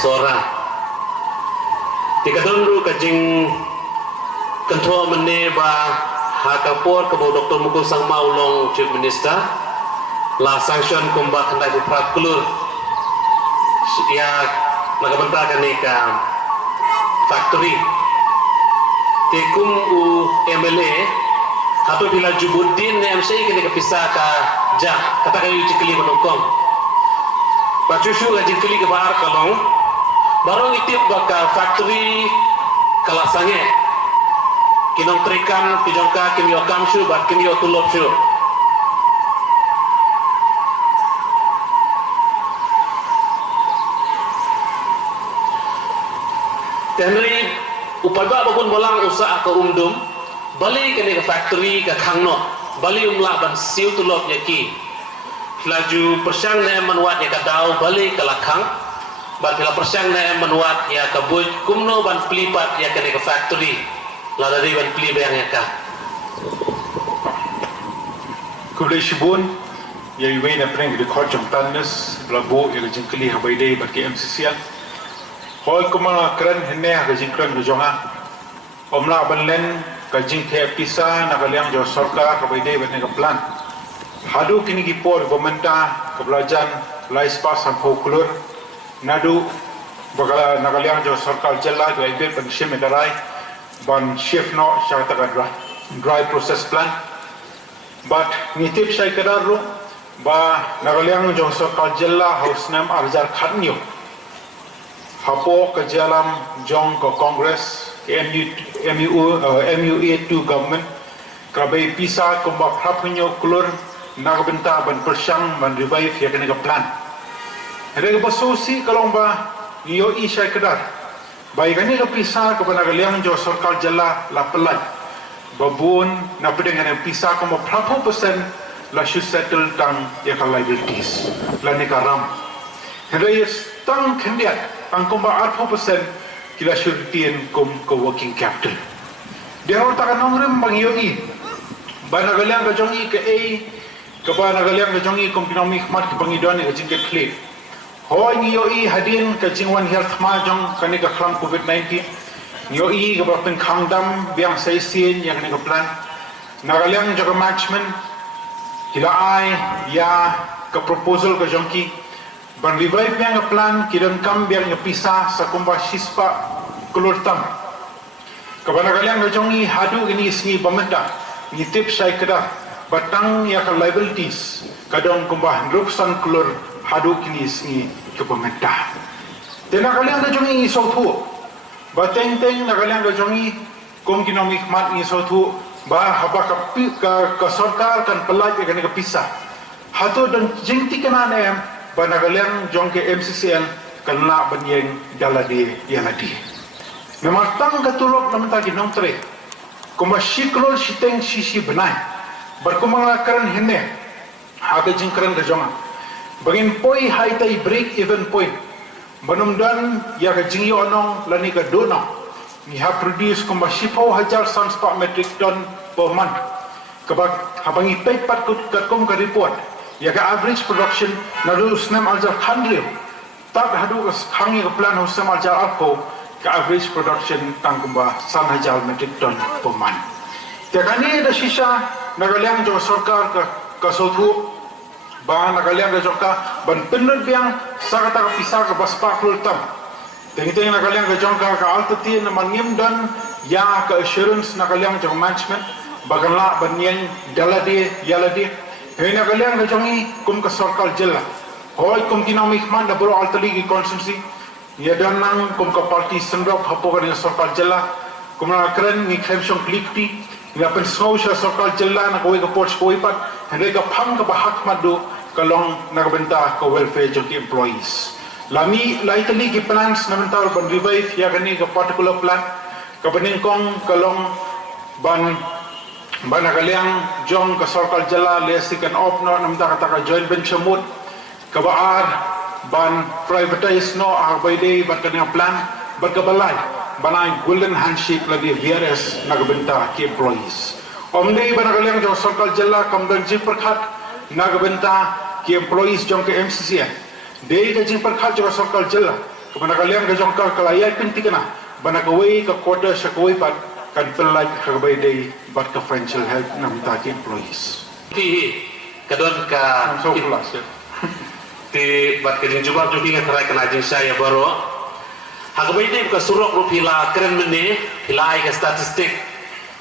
seorang. Tiga dulu kajing ketua meneba hakapor ke Dr. Mukul Sang Maulong Chief Minister la sanction kumba kendai prat kulur ya nagabanta kanika factory tekum u MLA hato bila Jubuddin ne MC kini kepisah ka ja kata kayu cikeli menukong pacusu ngajin keli ke bahar kalong baru ngitip baka factory kalasange kinong trikam pijongka kimyo kamshu bat kimyo tulopshu tenri upada babun bolang usaha ke umdum balik ke factory ke khangno balik umla ban siu tulop nyaki laju persyang ne manwat ya kadau balik ke lakhang ban pila persyang ne manwat ya kabuj kumno ban pelipat ya ke factory la dari ban peli bayang ya ka Kublai Shibun ya iwe na preng de khot jong tannes blabo ya jingkli habai dei bat ke MCCL hoi kuma kran henne ha jingkran jonga omla banlen ka jingke pisa na kaliang jo sarkar habai dei bat ne ka plan hadu kini ki por gomenta kebelajan lais pas han folklor nadu bagala na kaliang jo sarkar jella ga ibe ban shime darai ban chef no shata ka dry process plan but nitip sai kadaru ba nagaliang jong sarkar jella house nam arjar khatnyo hapo ka jalam jong ko congress MUA 2 government krabai pisa kumba phapnyo kulur nagbenta ban persyang ban revive ya kena plan rega basosi kalong ba yo i sai kadar bai gani ka pisa ka banagaliang jo sarkar jella la pelai babun na pedeng pisa ka mo 30% la should settle tang ya ka liabilities la ni karam reyes tang kendiat ang kumba 40% kila should tien kum ko working capital dia orang tak nongrim bang yo i banagaliang ka jong i ka ka banagaliang ka jong i kum pinomi khmat ka bangidon ka jingke clip hoi ngioi hadin ka jingwan health ma jong kani ka khram COVID-19 ngioi ka berpen khangdam biang saisien yang ni ka plan nagaliang jaga management kila ai ya ka proposal ka jongki ban revive yang ka plan kidan kam biang ya pisa sa kumba shispa kulurtam ka banagaliang ka jongi hadu ini isni pamenta ni tip sai kada batang ya ka liabilities kadang kumba 100% kulur hadu kini isni ke pemerintah. Dan nakaliang ka jongi iso tu, bateng-teng nakaliang ka jongi kum kinomik mat iso tu, ba haba ka sarkar kan pelaj kan ka pisah. Hatu dan jengti kanan ba nakaliang jong ke MCCL kan na banyeng daladi yaladi. Memang tang katulok naman tagi nong tre. Kumba shiklol shiteng shishi benai. Berkumangakaran henne. Haga jingkaran ka jonga. Bangin poi haitai break even point banumdan ya ka jingyo anong lani ka dono ni ha produce kumba 10,000 tons per metric ton per month kabag habangi paypat kat kum ka report ya ka average production na do snam aljar 100 tak hadu ka khangi ka plan ho sam aljar alko ka average production tang kumba 1,000 metric ton per month te kani da shisha nagaliang jo sarkar ka sothu ba nagaliang ka joka ban penut biang sakata ka pisa ka baspa kultam tengiteng nagaliang ka jonka ka altati na mangim dan ya ka assurance nagaliang jong management baganla banyen dalade yalade he nagaliang ka jongi kum ka sarkar jella hoy kum dinamik man da bro altali ki constituency ya dan nang kum ka party sendok hapo ka ni sarkar jella kum na kren ni khamshong klikti ya pen social sarkar jella na koy ka porch koy pat hende ka phang ka bahak madu kalong nagbenta ka welfare jong employees lami laitali ki plans namentar ban revive ya kani ka particular plan ka baningkong kalong ban banagaliang jong ka sarkar jala lesikan op no namentar ka joint venture mood ka baar ban privatize no arbay day ban kani plan ban ka balay banay golden handshake lagi VRS nagbenta ki employees omdei banagaliang jong sarkar jala kamdan ji perkhat nagbenta ki employees jong ke MCCL dei ka jing perkhat jong sarkar jala kemana kalian ke jongkar kelayai penting kena bana kawai ke kota syakawai pat kan pelai kerbai day bat ke financial help nam taki employees kadon ka so plus ti bat ke jubab juki ngatrai kana jing saya baru hakabai day ka surok rupila keren mene hilai ke statistik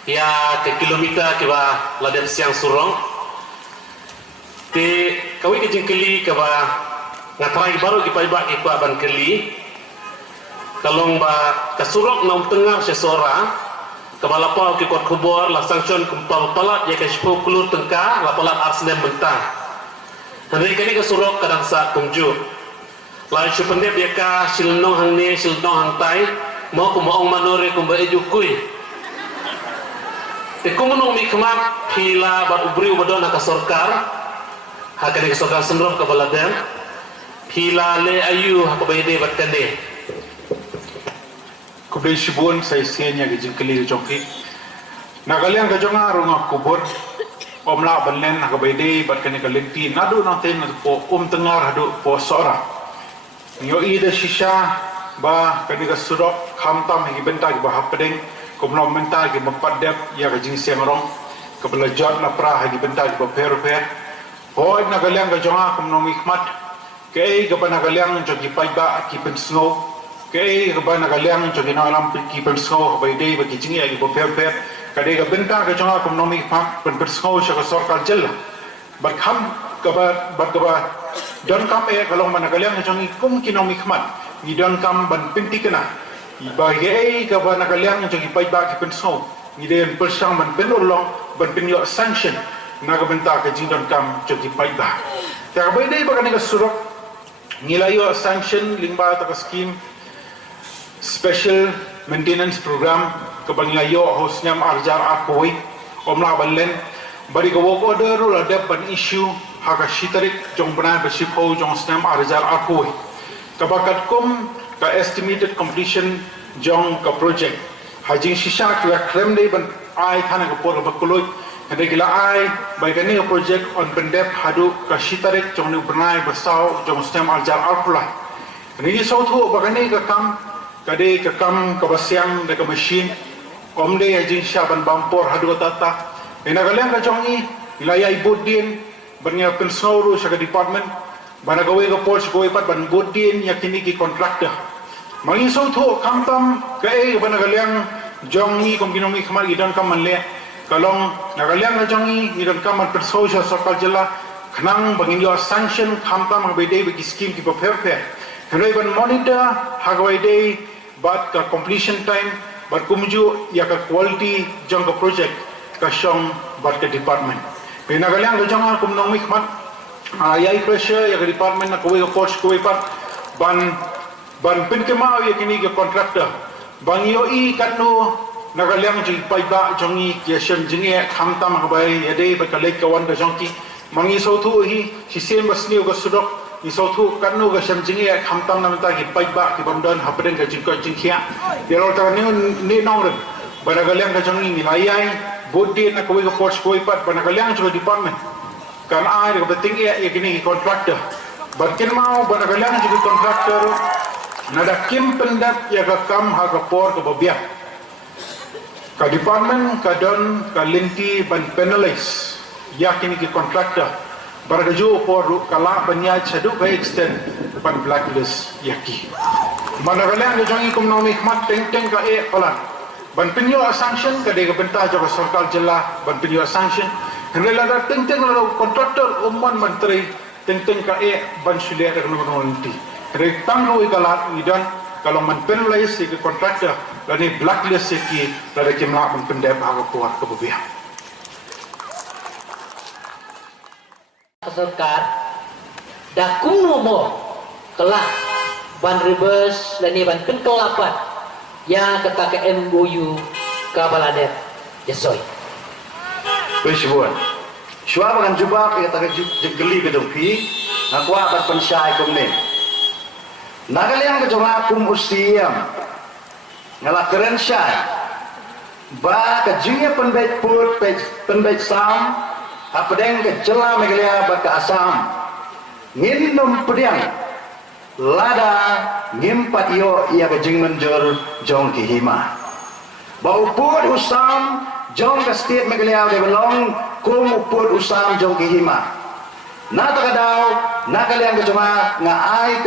ya ke kilometer ke ba ladem siang surong ti kawai ke jingkeli ke ba ngatrai baru ki paiba ki ban keli kalong ba kasurok nam tengah sesora kepala pau ki kot kubor la sanction kumpal palat ya ka spo kulur tengka la palat arsnem mentah hari kini kasurok kadang sa kumju la supende dia ka silnong hang ne silnong hang tai mau ku maong manore kumba ejukui te kumunong mi kemap pila bat ubri ubadon ka sorkar hakane ka sorkar sendrom ka baladen pila le ayu hakabayde bat kande kubay sibun sa isyanya ke jingkeli jongki nagaliang ka jonga runga kubur omla banlen hakabayde bat kane ka lenti nadu nang ten po tengar hadu po sora yo ida shisha ba kani ka surok khamtam hi benta ki ba hapdeng kumno menta ki mapadep ya ka jing semrong ka belajat na pra hi benta ki ba per ho nagaliang ka jonga kumno mikmat ke ga banagaliang jogi paiba ki pensno ke ba nagaliang jogi na alam ki pensno ba dei ba ki jingi agi bo per kade ga benta ga jonga kum nomi pak pen pensno sha ga sorkar jella ba kham ga ba don kam e kalong managaliang jongi kum ki nomi khmat ni don kam ban pinti kana ba ge ga ba nagaliang jogi paiba ki pensno ni de persang ban penulong ban penyo sanction na ga benta ga jing don kam jogi paiba ta ba dei ba ga surok nilayo sanction lingba ta scheme special maintenance program kebangayo hosnyam arjar akoi omla balen bari ko wok order ul ada ban issue haka shitarik jong bana besipo jong snam arjar akoi kabakat kum ka estimated completion jong ka project hajing shisha ka krem dei ban ai thana ka por bakuloi kade gila ai bai kani project on pendep hadu ka shitarik jong ni bana basau jong snam arjar akoi ni sautu bagani ka kam kade kakam kabasyang de ka machine omde ajin shaban bampor hadu tata ina galeng ka jongi ilayai bodin banya pensoro sa department banagawe ka ports go ipat ban bodin yakini ki contractor mangi so tho kamtam ka e banagaleng jongi kom ginomi khamal idan kam manle kalong nagaleng ka jongi idan kam man perso sa sakal jela khnang bangin yo sanction kamtam mabede ki scheme ki prepare kanai ban monitor hagwai dei but ka completion time but kumju ya ka quality jong ka project ka shong but ka department pinagalang ka jong kum nong mikmat ayai pressure ya ka department na kuwi ka ports kuwi pat ban pinkema ya kini ka contractor bang yo I kanu nagalang ji paiba jongi ya shen jinge khamtam habai ya dei ba ka lek ka wan ka jongki mangi so thu hi si sem basni ka sudok isautu kanu ga shamjingi khamtam namta ki paiba ki bamdan hapren ga jingko jingkhia yero ta ni nong banagalang ga jongi ni layai bodin na kuwi ga ports kuwi pat banagalang jo department kan ai ga beting ya gini contractor barkin mau banagalang jo contractor nada kim pendat ya ga kam ha ga por ga babia ka department ka don ka linti ban penalize ya kini ki contractor baragajo por kala banya chadu ka extend ban blacklist yaki managalang ga jongi kum nomi khmat teng ka e palan ban pinyo sanction ka de ga benta jo sarkar jilla ban pinyo sanction hendela da teng la contractor umman menteri teng ka e ban sule ra no nanti re tangro ikala idan kalau man penalize ki contractor la ni blacklist ki la de kimla ban pendep ha ko ka bubia Sarkar dah kumo kelak ban reverse dan ban kelapan yang kata ke MOU Kabaladet Yesoy. Besbuan. Shua bangan jubak kata ke jegeli bedompi nakwa bat pensai komne. Nagaliang ke jonga kum ustiam. Ngala keren syai. Ba ke jingnya penbait put penbait sam apa deng ke jela megalia baka asam ngin nom pediang lada ngimpat yo ia kejing menjur jong kihima. Bau uput usam jong ke setiap megaliau de belong kum uput usam jong kihima. Na takadaw na kaliang kejuma nga ay